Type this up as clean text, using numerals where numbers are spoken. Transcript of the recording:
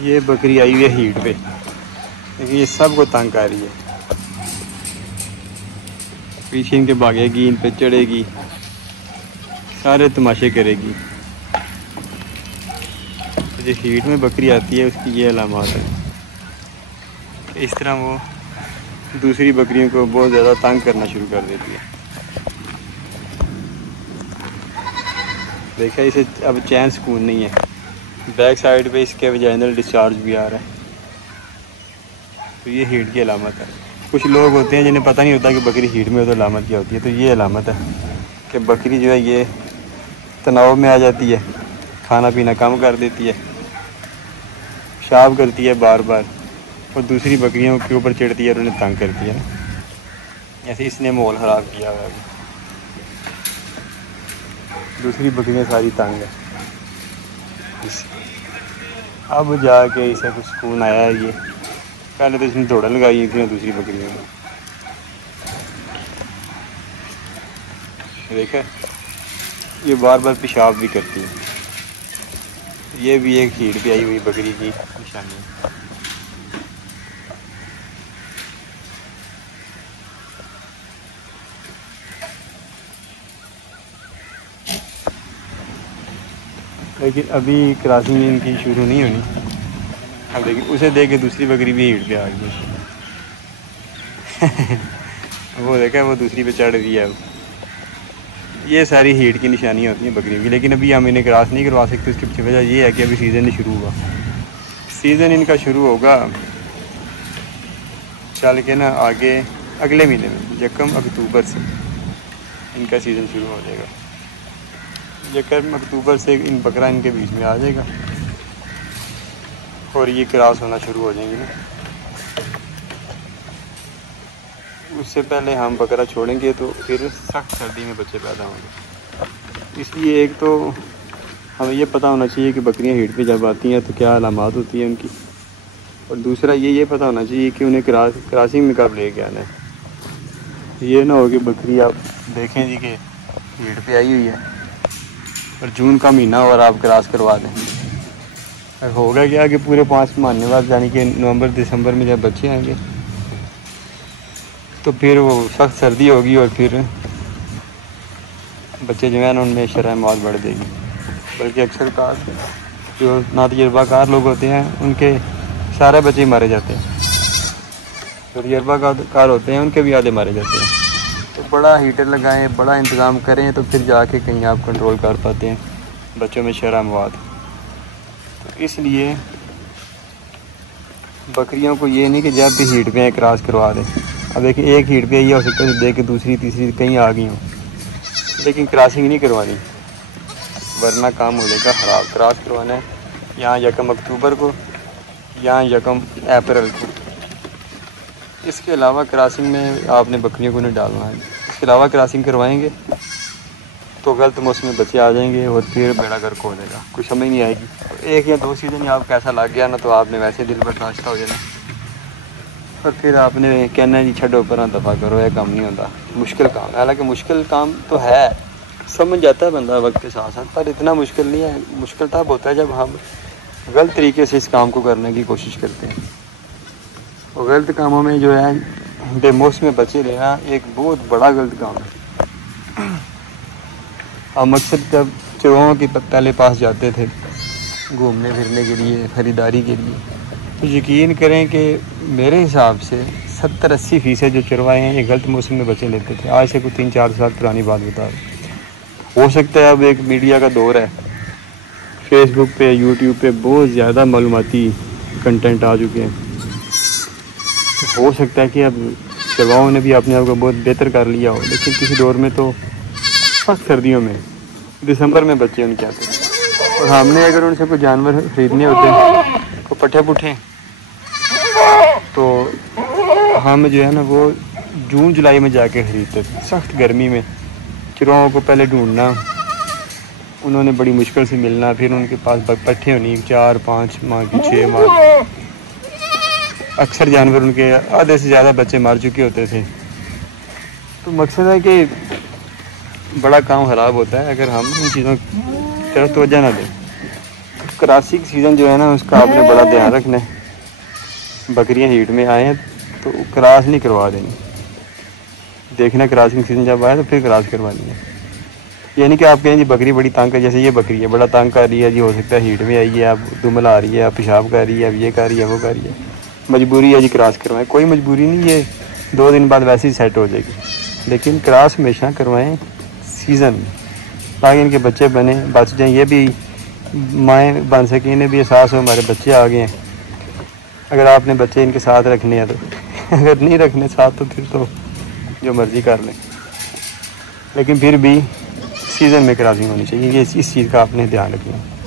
ये बकरी आई हुई है हीट पे, लेकिन ये सबको तंग कर रही है। पीछे इनके भागेगी, इन पे चढ़ेगी, सारे तमाशे करेगी। तो जो हीट में बकरी आती है उसकी ये अलामत है। इस तरह वो दूसरी बकरियों को बहुत ज़्यादा तंग करना शुरू कर देती है। देखा, इसे अब चैन सुकून नहीं है। बैक साइड पे इसके वजाइनल डिस्चार्ज भी आ रहा है। तो ये हीट की अलामत है। कुछ लोग होते हैं जिन्हें पता नहीं होता कि बकरी हीट में हो तो अलामत क्या होती है। तो ये अलामत है कि बकरी जो है ये तनाव में आ जाती है, खाना पीना कम कर देती है, पेशाब करती है बार बार, और दूसरी बकरियों के ऊपर चढ़ती है और उन्हें तंग करती है ना। ऐसे इसने माहौल ख़राब किया हुआ है। दूसरी बकरियां सारी तंग है। अब जाके इसे कुछ सुकून आया है। ये पहले तो इसने दौड़ लगाई थी दूसरी बकरियों में। देखा, ये बार बार पेशाब भी करती है। ये भी एक हीट पे आई हुई बकरी की निशानी है। लेकिन अभी क्रॉसिंग इनकी शुरू नहीं होनी। अब देखिए, उसे देख के दूसरी बकरी भी हीट पे आ गई। वो देखा, वो दूसरी पे चढ़ रही है। अब ये सारी हीट की निशानियाँ होती हैं बकरियों की। लेकिन अभी हम इन्हें क्रॉस नहीं करवा सकते। उसकी पीछे वजह ये है कि अभी सीज़न नहीं शुरू हुआ। सीज़न इनका शुरू होगा चल के ना आगे अगले महीने में, यकम अक्टूबर से इनका सीज़न शुरू हो जाएगा। यकम अक्टूबर से इन बकरा इनके बीच में आ जाएगा और ये क्रॉस होना शुरू हो जाएंगे ना। उससे पहले हम बकरा छोड़ेंगे तो फिर सख्त सर्दी में बच्चे पैदा होंगे। इसलिए एक तो हमें ये पता होना चाहिए कि बकरियां हीट पे जब आती हैं तो क्या अलामात होती है उनकी, और दूसरा ये पता होना चाहिए कि उन्हें क्रॉसिंग में कब लेके आना है। ये ना हो कि बकरी आप देखें जी कि हीट पे आई हुई है और जून का महीना और आप क्रॉस करवा दें। होगा क्या कि पूरे 5 महीने बाद यानी कि नवंबर दिसंबर में जब बच्चे आएंगे तो फिर वो सख्त सर्दी होगी और फिर बच्चे जो है ना उनमें शरह मौत बढ़ जाएगी। बल्कि अक्सर कार जो नातजुर्बाकार लोग होते हैं उनके सारे बच्चे मारे जाते हैं, जो तजुर्बाकार होते हैं उनके भी आधे मारे जाते हैं। तो बड़ा हीटर लगाएं, बड़ा इंतज़ाम करें तो फिर जाके कहीं आप कंट्रोल कर पाते हैं बच्चों में शरह मौत। तो इसलिए बकरियों को ये नहीं कि जब भी हीट पे क्रॉस करवा दें। अब देखिए, एक हीट पे ये हो सकता है देख के दूसरी तीसरी कहीं आ गई हो, लेकिन क्रॉसिंग नहीं करवानी वरना काम हो जाएगा ख़राब। क्रॉस करवाना है यहाँ यकम अक्टूबर को, यहाँ यकम अप्रैल को। इसके अलावा क्रॉसिंग में आपने बकरियों को नहीं डालना है। इसके अलावा क्रॉसिंग करवाएंगे तो गलत मौसम में बच्चे आ जाएंगे और फिर बेड़ा गर्क हो जाएगा, कुछ समझ नहीं आएगी। 1 या 2 सीज़न आप कैसा लग गया ना तो आपने वैसे दिल बर्दाश्त हो जाना और फिर आपने कहना जी छड्डो पर दफ़ा करो, यह काम नहीं होता, मुश्किल काम है। हालांकि मुश्किल काम तो है, समझ जाता है बंदा वक्त के साथ साथ, पर इतना मुश्किल नहीं है। मुश्किल तब होता है जब हम गलत तरीके से इस काम को करने की कोशिश करते हैं। और गलत कामों में जो है बेमौसम में बचे रहना एक बहुत बड़ा गलत काम है। हम अक्सर जब चौरों के पहले पास जाते थे घूमने फिरने के लिए, ख़रीदारी के लिए, तो यकीन करें कि मेरे हिसाब से 70-80% जो चरवाए हैं ये गलत मौसम में बचे लेते थे। आज से कुछ 3-4 साल पुरानी बात बता रहा हूँ। हो सकता है अब एक मीडिया का दौर है, फेसबुक पे यूट्यूब पे बहुत ज़्यादा मालूमाती कंटेंट आ चुके हैं। तो हो सकता है कि अब चरवाओं ने भी अपने आप को बहुत बेहतर कर लिया हो, लेकिन किसी दौर में तो सख्त सर्दियों में दिसंबर में बच्चे उनके आते हैं और हमने अगर उनसे कोई जानवर ख़रीदने होते हैं को पट्ठे पुट्ठे तो हम जो है ना वो जून जुलाई में जाके ख़रीदते थे। सख्त गर्मी में चरवाओं को पहले ढूंढना, उन्होंने बड़ी मुश्किल से मिलना, फिर उनके पास पट्ठे होनी 4-5 माह की 6 माह। अक्सर जानवर उनके आधे से ज़्यादा बच्चे मार चुके होते थे। तो मकसद है कि बड़ा काम ख़राब होता है अगर हम इन चीज़ों की तरफ तवज्जो ना दें। क्रॉसिंग सीज़न जो है ना उसका आपने बड़ा ध्यान रखना है। बकरियां हीट में आए तो क्रॉस नहीं करवा देनी, देखना क्रॉसिंग सीज़न जब आए तो फिर क्रॉस करवानी है। ये नहीं कि आप कहें जी बकरी बड़ी तंग है, जैसे ये बकरी है बड़ा तंग कर रही है जी, हो सकता है हीट में आई है, अब दुमल आ रही है, अब पेशाब कर रही है, अब ये कर रही है, वो कर रही है, मजबूरी है जी क्रॉस करवाएं। कोई मजबूरी नहीं, ये 2 दिन बाद वैसे ही सेट हो जाएगी, लेकिन क्रॉस हमेशा करवाएं सीज़न में, ताकि इनके बच्चे बच जाएँ। ये भी माएँ बन सकें, इन्हें भी एहसास हो हमारे बच्चे आ गए हैं। अगर आपने बच्चे इनके साथ रखने हैं तो अगर नहीं रखने साथ तो फिर तो जो मर्ज़ी कर लें, लेकिन फिर भी सीज़न में क्रॉसिंग होनी चाहिए। ये इस चीज़ का आपने ध्यान रखना है।